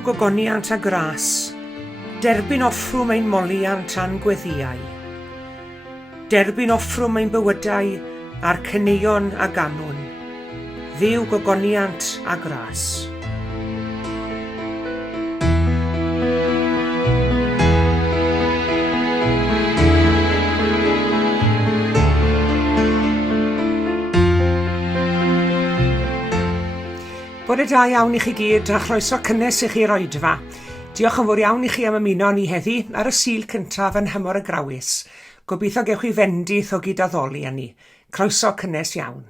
Dduw gogoniant a gras, derbyn offrwm ein moliant a'n gweddiau. Derbyn offrwm ein bywydau a'r cyneuon a ganwn, Dduw gogoniant a gras. Bore da iawn i chi gyd a chroeso cynnes i chi'r oedfa. Diolch yn fawr iawn i chi am ymuno ni heddi ar y sil cyntaf yn hymor y Grawys. Gobeithio gewch chi fendith o gydaddoli â ni. Croeso cynnes iawn.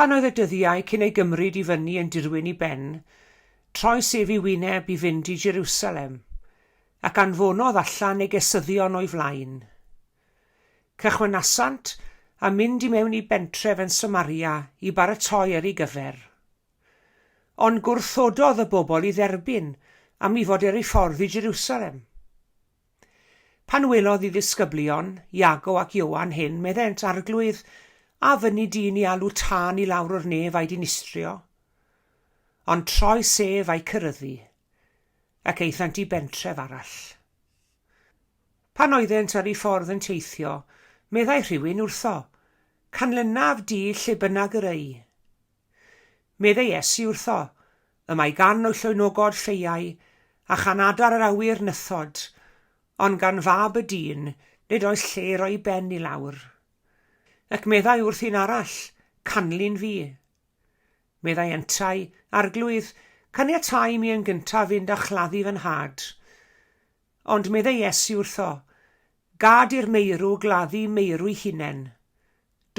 Pan oedd y dyddiau cyn ei gymryd i fyny yn dirwyn i ben, troi sef i wyneb i fynd i Jerusalem, ac anfonodd allan ei gesyddion o'i flaen. Cychwynasant a mynd i mewn i bentref yn Samaria i baratoi ar ei gyfer. Ond gwrthododd y bobl i dderbyn am i fod ar ei ffordd i Jerusalem. Pan welodd i ddisgyblion, Iago ac Ioan hyn, meddent arglwydd, a fyny dyn i alw tân i lawr o'r nef a'i dinistrio. Ond troi sef a'i cyryddu, ac eithant i bentref arall. Pan oeddent ar ei ffordd yn teithio, meddai rhywun wrtho, canlynaf di lle bynnag yr ei. Meddai Iesu wrtho, y mae gan o llwynogod ffeiau, a chan adar yr awyr nythod, ond gan fab y dyn, nid oes lle roi ben i lawr. Ac meddai wrth un arall, canlyn fi. Meddai yntau, arglwydd, caniatáu mi yn gyntaf fynd a chladdu fy nhad. Ond meddai Iesu wrtho, gad i'r meirw gladdu meirw 'i hunen.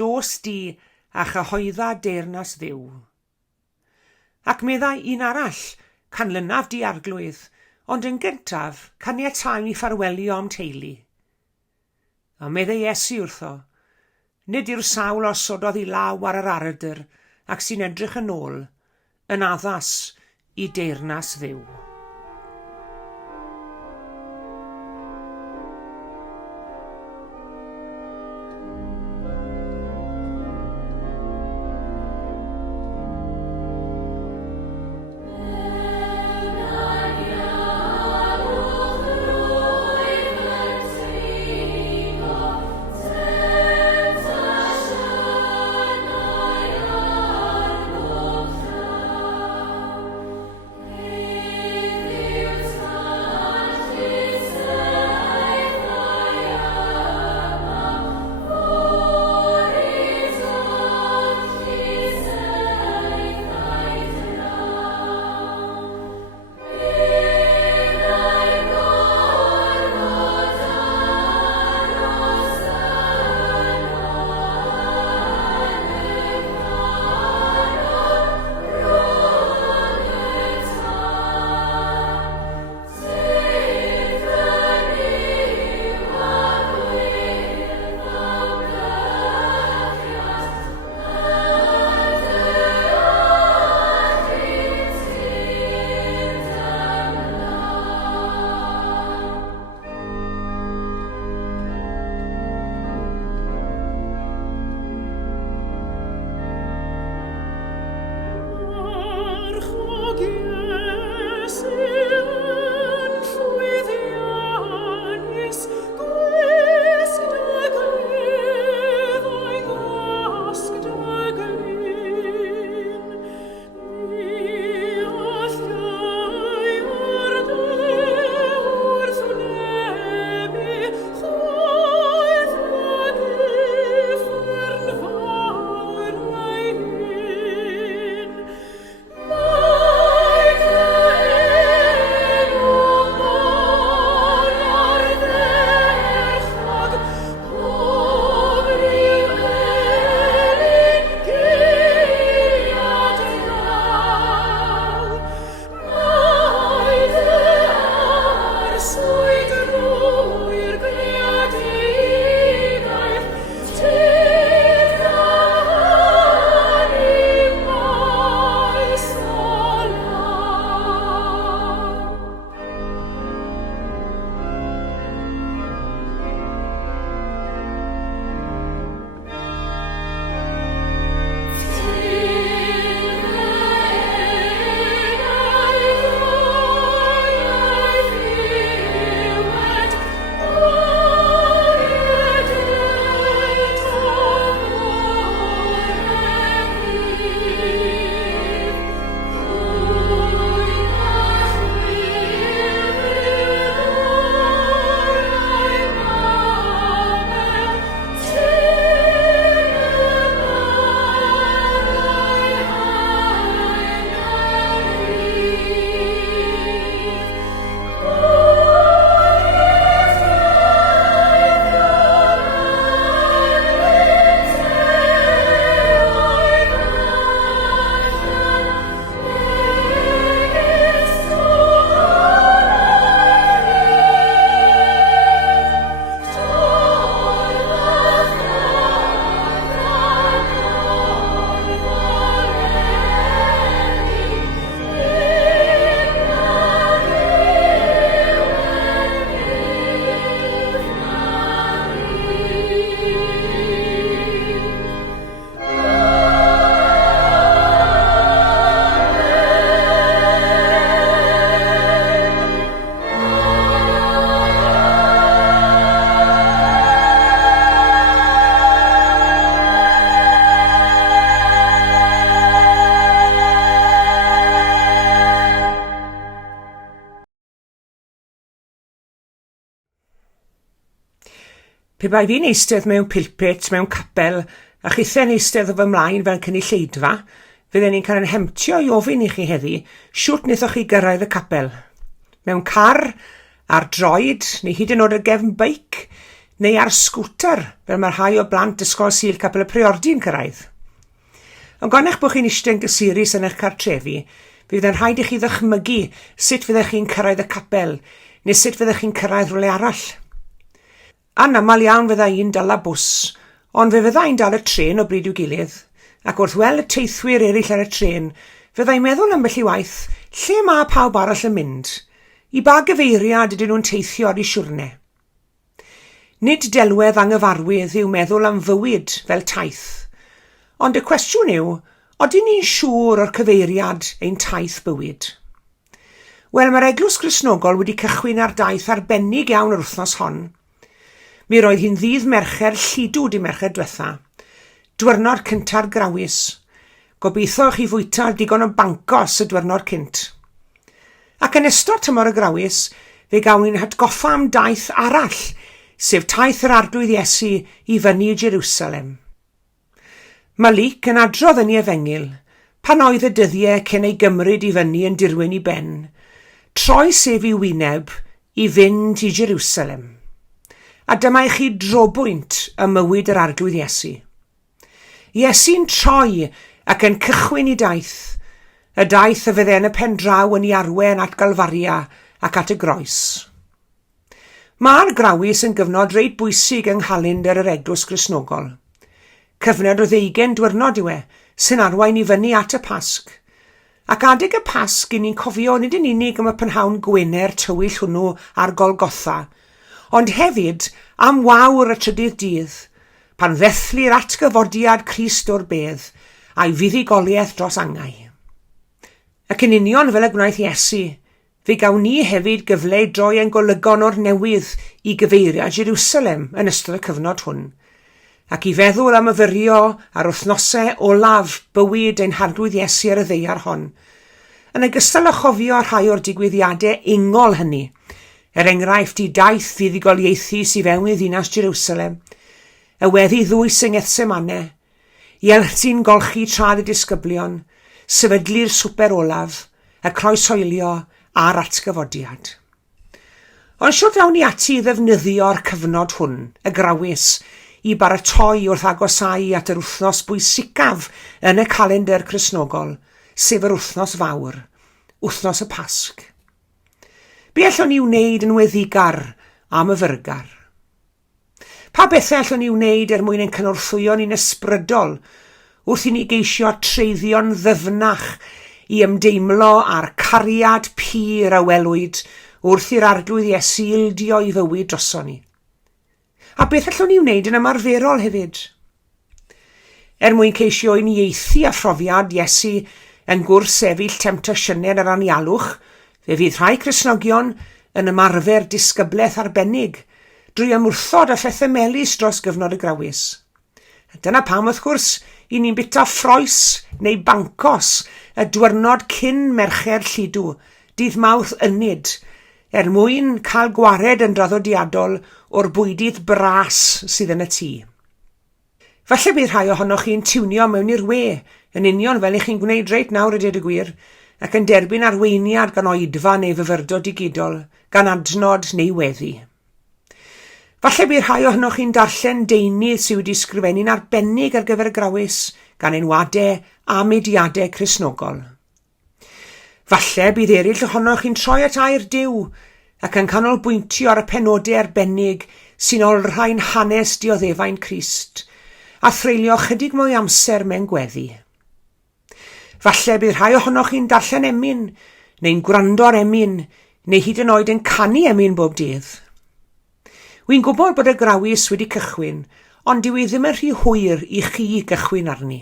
Dos di a chyhoedda deyrnas Dduw. Ac meddai un arall, canlynaf di arglwydd, ond yn gyntaf caniatáu mi ffarwelio am teulu. A meddai Iesu wrtho, nid yw'r sawl osododd i law ar yr arydyr ac sy'n edrych yn ôl, yn addas, i deyrnas dduw. Pe bai fi'n eistedd mewn pulpit, mewn capel, a chitha'n eistedd o fy mlaen fel cynulleidfa, fydden ni'n cael yn hemtio i ofyn i chi heddi siwt wnaethoch chi gyrraedd y capel. Mewn car, ar droed, neu hyd yn oed ar gefn beic, neu ar sgwter, fel mae rhai o blant ysgol Sul Capel y Priordi'n cyrraedd. Ond gonech bod chi'n eistedd yn gysurus yn eich cartrefi, fydd yn rhaid i chi ddychmygu sut fyddech chi'n cyrraedd y capel, neu sut fyddech chi'n cyrraedd rhywle arall. Anamal iawn fydda i'n dal y bws, ond fe fydda i'n dal y tren o bryd i'w gilydd, ac wrth weld y teithwyr eraill ar y tren, fydda i'n meddwl ambell i waith Lle mae pawb arall yn mynd? I ba gyfeiriad ydyn nhw'n teithio ar eu siwrne? Nid delwedd anghyfarwydd yw meddwl am fywyd fel taith, ond y cwestiwn yw, odyn ni'n siŵr o'r cyfeiriad ein taith bywyd? Wel, mae'r Eglwys Gristnogol wedi cychwyn ar daith arbennig iawn yr wythnos hon. Mi roedd hi'n ddydd Mercher Lludw di Mercher diwetha, diwrnod cynta'r Grawys. Gobeithio chi fwyta digon o bancos y diwrnod cynt. Ac yn ystod tymor y Grawys, fe gawn ni'n hatgoffa am daith arall, sef taith yr arglwydd Iesu i fyny i Jerusalem. Mae Luc yn adrodd yn ei efengil, pan oedd y dyddiau cyn ei gymryd i fyny yn dirwyn i ben, troi sef i wyneb i fynd i Jerusalem. A dyma i chi drobwynt y mywyd yr arglwydd Iesu. Iesu'n troi ac yn cychwyn i daith, y daith y fydde yn y pen draw yn ei arwen at Galfaria ac at y groes. Mae'r Grawys yn gyfnod reit bwysig yng nghalendr yr Eglwys Gristnogol. Cyfnod o 20 diwrnod yw sy'n arwain i fyny at y Pasg. Ac adeg y Pasg i ni'n cofio nid yn unig am y prynhawn gwener tywyll hwnnw ar Golgotha, ond hefyd am wawr y trydydd dydd, pan ddethlu'r atgyfodiad Crist o'r bedd a'i fuddugoliaeth dros angau. Ac yn union fel y gwnaeth Iesu, fe gawn ni hefyd gyfle i droi ein golygon o'r newydd i gyfeiriad Jerusalem yn ystod y cyfnod hwn, ac i feddwl am yfyrio ar wythnosau olaf bywyd ein harglwydd Iesu ar y ddeiar hon, yn ogystal â chofio rhai o'r digwyddiadau ungol hynny, enghraifft i daith fuddugoliaethu sy'n fewn i ddinas Jerusalem, y weddi ddwys yng Ngethsemane, Iesu'n golchi trad y disgyblion, sefydlu'r swper olaf, y croeshoelio a'r atgyfodiad. Ond siwt awn ni ati i ddefnyddio'r cyfnod hwn, y Grawys, i baratoi wrth agosau at yr wythnos bwysicaf yn y calendr Cristnogol, sef yr wythnos fawr, wythnos y Pasg. Be allwn ni wneud yn weddigar am y fyrgar? Pa bethau allwn ni wneud mwyn ein cynorthwyo ni'n ysbrydol wrth i ni geisio treiddio'n ddyfnach i ymdeimlo ar cariad pur a welwyd wrth i'r arglwydd Iesu ildio i fywyd droson ni? A beth allwn ni wneud yn ymarferol hefyd? Mwyn ceisio i ni ieithu a phrofiad Iesu yn gwrs sefyll temptasiynau yr anialwch, fe fydd rhai Cristnogion yn ymarfer disgyblaeth arbennig drwy ymwrthod a phethau melys dros gyfnod y Grawys. Dyna pam wrth gwrs i ni'n bita ffroes neu bancos y diwrnod cyn Mercher Lludw, dydd Mawrth ynyd, mwyn cael gwared yn draddodiadol o'r bwydydd bras sydd yn y tŷ. Falle bydd rhai ohonoch chi'n tiwnio mewn i'r we, yn union fel eich chi'n gwneud reit nawr y dweud y gwir, ac yn derbyn arweiniad gan oedfa neu fyfyrdod digidol, gan adnod neu weddi. Falle bydd rhai ohonoch chi'n darllen deunydd sydd wedi sgrifennu'n arbennig ar gyfer y Grawys gan enwadau a mediadau Cristnogol. Falle bydd eraill ohonoch chi'n troi at air Duw ac yn canolbwyntio ar y penodau arbennig sy'n olrhain hanes dioddefain Crist a threulio chydig mwy amser mewn gweddi. Falle bydd rhai ohonoch chi'n darllen emyn neu'n gwrando ar emyn neu hyd yn oed yn canu emyn bob dydd. Wy'n gwybod bod y Grawys wedi cychwyn, ond dyw ei ddim yn rhy hwyr i chi gychwyn arni.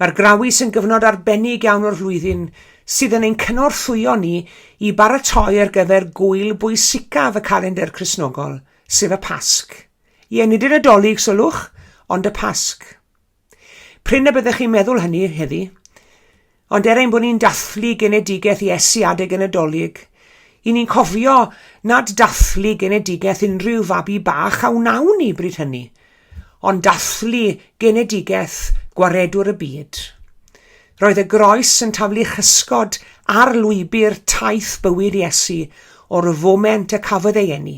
Mae'r Grawys yn gyfnod arbennig iawn o'r flwyddyn sydd yn ein cynorthwyo ni i baratoi ar gyfer gwyl bwysicaf y calendr Cristnogol, sef y Pasg. Nid yr Nadolig sylwch, ond y Pasg. Pryn y byddech chi'n meddwl hynny heddi, ond ein bod ni'n dathlu genedigaeth Iesu adeg y Nadolig, i ni'n cofio nad dathlu genedigaeth unrhyw fabi bach a wnawn ni bryd hynny, ond dathlu genedigaeth gwaredwr y byd. Roedd y groes yn taflu chysgod ar lwybr taith bywyd Iesu o'r foment y cafodd ei eni.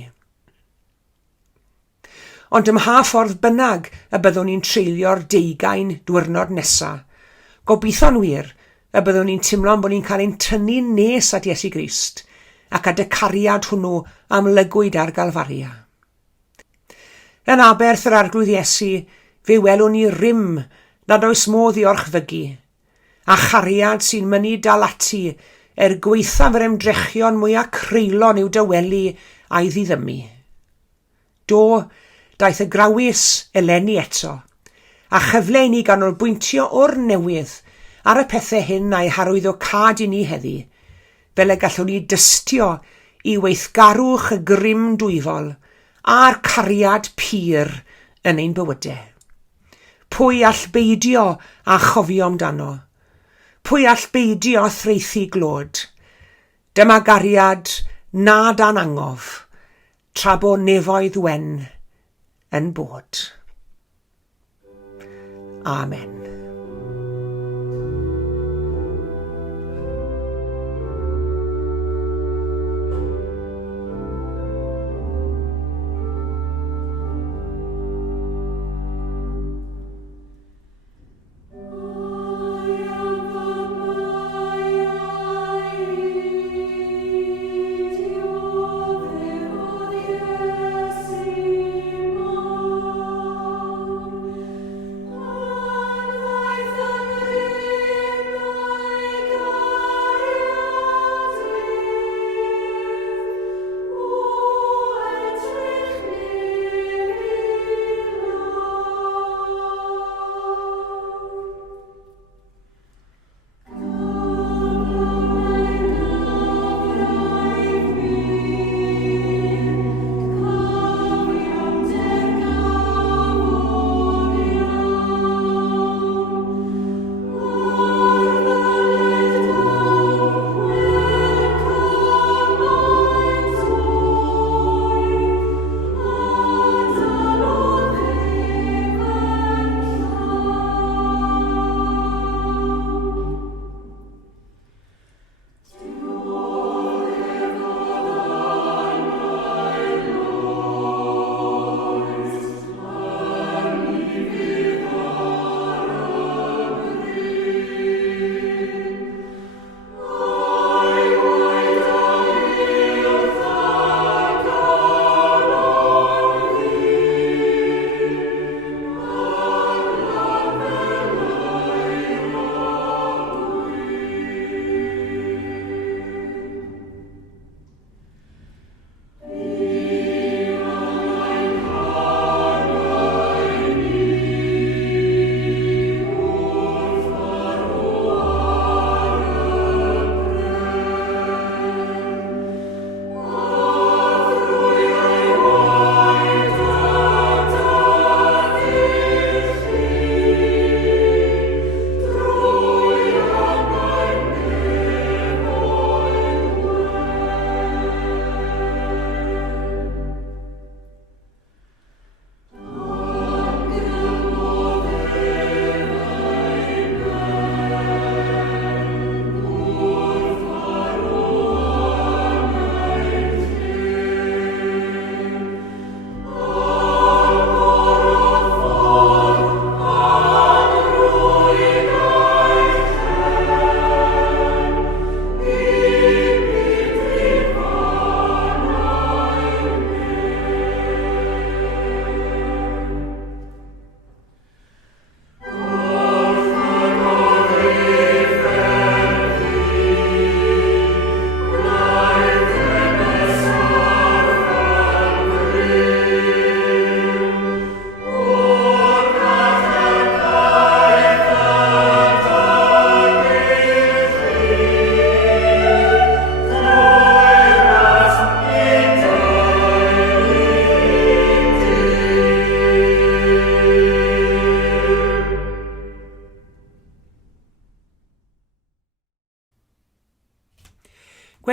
Ond ym mha ffordd bynnag y byddwn ni'n treulio'r 20 diwrnod nesaf, gobeithio'n wir y byddwn ni'n teimlo'n bod ni'n cael ein tynnu nes at Iesu Grist ac at y cariad hwnnw am lygwyd ar Galfaria. Yn aberth yr arglwydd Iesu, fe welwn ni rym nad oes modd i orchfygu, a chariad sy'n mynd dal ati gweithaf yr ymdrechion mwyaf creulon i'w dywelu a'i ddiddymu. Do, daeth y Grawys eleni eto, a chyfle i ni ganolbwyntio o'r newydd ar y pethau hyn a'i harwyddo cad i ni heddi, fel y gallwn ni dystio i weithgarwch y grym dwyfol a'r cariad pur yn ein bywydau. Pwy all beidio a chofio amdano? Pwy all beidio a threithi glod? Dyma gariad na dan angof, tra bo nefoedd wen yn bod. Amen.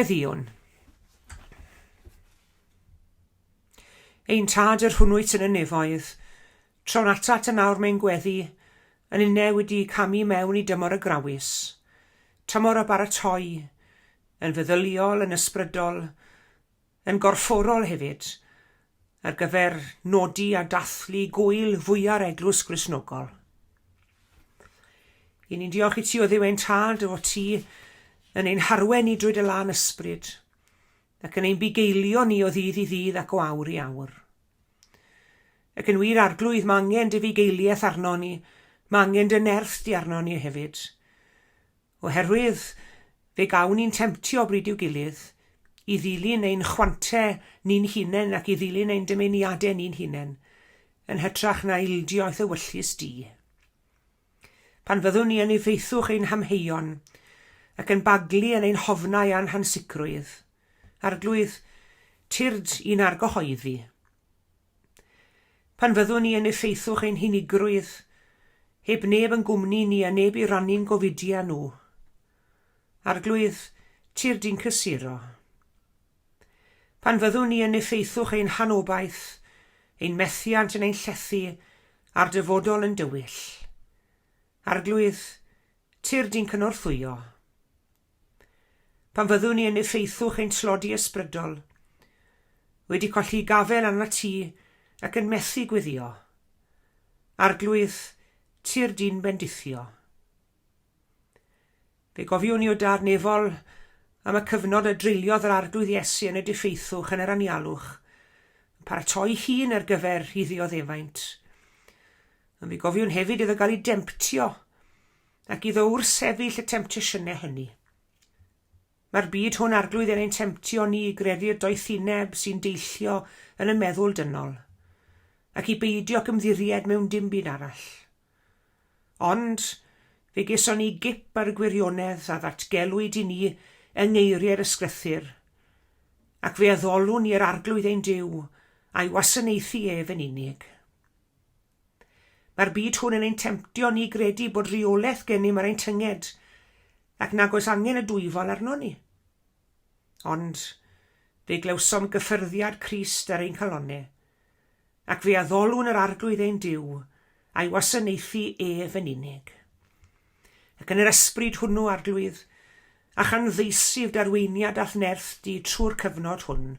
Gweddiwn. Ein tad yr hwnnwyd yn y nefoedd, tro'n atat yn awr mewn gweddi, yn unne wedi camu mewn i dymor y Grawys, tymor y baratoi, yn feddyliol, yn ysbrydol, yn gorfforol hefyd, ar gyfer nodi a dathlu gwyl fwyaf eglwys Gristnogol. I ni'n diolch i ti o ddiw ein tad o ti yn ein harwen ni drwy dy lan ysbryd, ac yn ein bugeilio ni o ddydd i ddydd ac o awr i awr. Ac yn wir arglwydd mae angen dy fugeiliaeth arno ni, mae angen dy nerth di arno ni hefyd, oherwydd fe gawn ni'n temtio bryd i'w gilydd, i ddilyn ein chwantau ni'n hunain ac i ddilyn ein dymuniadau ni'n hunain, yn hytrach na ildioeth y wyllus di. Pan fyddwn ni yn effeithwch ein hamheuon, ac yn baglu yn ein hofnau a'n hansicrwydd, arglwydd tyrd i'n argyhoeddi. Pan fyddwn ni yn effeithwch ein hunigrwydd, heb neb yn gwmni ni a neb i rannu'n gofidia nhw, arglwydd tyrd i'n cysuro. Pan fyddwn ni yn effeithwch ein hanobaeth, ein methiant yn ein llethu a'r dyfodol yn dywyll, arglwydd tyrd i'n cynorthwyo. Pan fyddwn ni yn effeithwch ein tlodi ysbrydol, wedi colli gafel arna ti ac yn methu gweddio, arglwydd tyrd i'n bendithio. Fe gofiwn ni o darnefol am y cyfnod y driliodd yr arglwydd Iesu yn y diffeithwch yn yr anialwch, yn paratoi hun ar gyfer iddio ddefaint. Ond fe gofiwn hefyd iddo gael ei demptio ac iddo wrthsefyll y temptasiynau hynny. Mae'r byd hwn arglwydd yn ein temptio ni i gredu'r doethineb sy'n deillio yn y meddwl dynol, ac i beidio gymddiried mewn dim byd arall. Ond fe geson ni gip ar y gwirionedd a ddatgelwyd i ni yng ngeiriau'r ysgrythur, ac fe addolwn i'r arglwydd ein Duw a'i wasanaethu ef yn unig. Mae'r byd hwn yn ein temptio ni gredu bod reolaeth gennym ar ein tynged, ac nag oes angen y dwyfol arno ni. Ond fe glewsom gyffyrddiad Crist ar ein calonnau, ac fe addolwn yr arglwydd ein Duw a'i wasanaethu ef yn unig. Ac yn yr ysbryd hwnnw arglwydd, a chan ddeisif darweiniad ath nerth di trwy'r cyfnod hwn,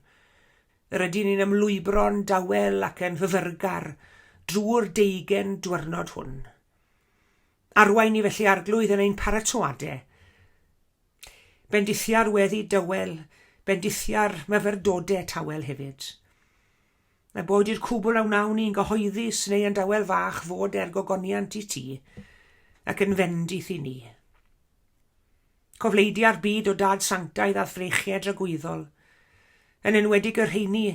yr ydyn ni'n ymlwybro'n dawel ac yn fyfyrgar drwy'r 20 diwrnod hwn. Arwain ni felly arglwydd yn ein paratoadau. Bendithia'r weddi dywel, bendithia'r myfyrdodau tawel hefyd. Mae bod i'r cwbl awnawn ni'n gyhoeddus neu yn dawel fach fod gogoniant i ti, ac yn fendith i ni. Cofleidia'r byd o dad sanctaidd a thfreichiad ragwyddol, yn enwedig yr rheini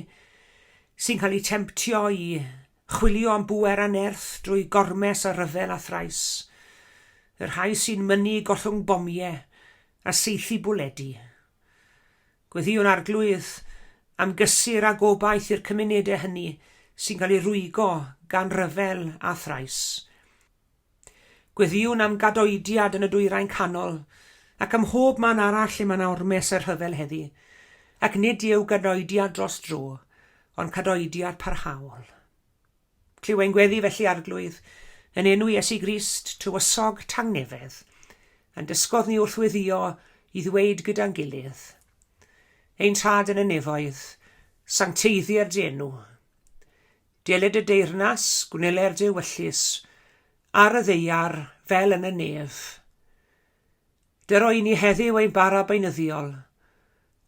sy'n cael ei temptio i chwilio am bwer a nerth drwy gormes a rhyfel a thrais, yr rhai sy'n mynnu gollwng bomiau a seithi bwledi. Gweddiwn arglwydd am gysur a gobaith i'r cymunedau hynny sy'n cael ei rwygo gan ryfel a thrais. Gweddiwn am gadoediad yn y dwyrain canol, ac am hob man arall lle mae'n ormes yr rhyfel heddi, ac nid yw gadoediad dros dro, ond gadoediad parhaol. Clywen gweddi felly arglwydd, yn enw Iesu Grist tywysog tangnefedd, yn dysgodd ni wrthweddio i ddweud gyda'n gilydd. Ein tad yn y nefoedd, sancteiddi'r dienw. Deled y deyrnas, gwneler dy wyllus, ar y ddeiar fel yn y nef. Dyroi ni heddiw ein bara beinyddiol,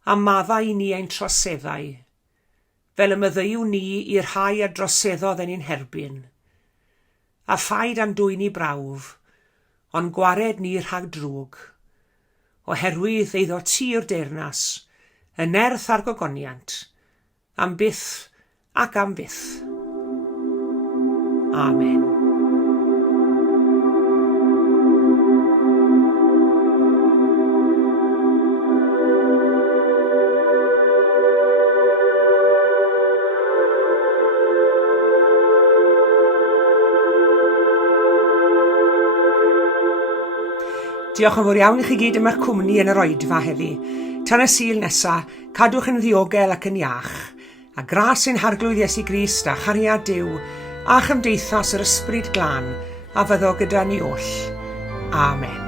a maddau ni ein troseddau, fel y myddeiw ni i'r rhai a droseddodd yn ein herbyn. A phaid am dwyni brawf, ond gwared ni rhag drwg, oherwydd eiddo ti'r deyrnas, y nerth a'r gogoniant, am byth ac am fyth. Amen. Diolch yn fawr iawn i chi gyd am eich cwmni yn yr oedfa heddi. Tan y Sul nesaf, cadwch yn ddiogel ac yn iach, a gras ein harglwydd Iesu Grist a chariad Duw, a chymdeithas yr ysbryd glân, a fyddo gyda ni oll. Amen.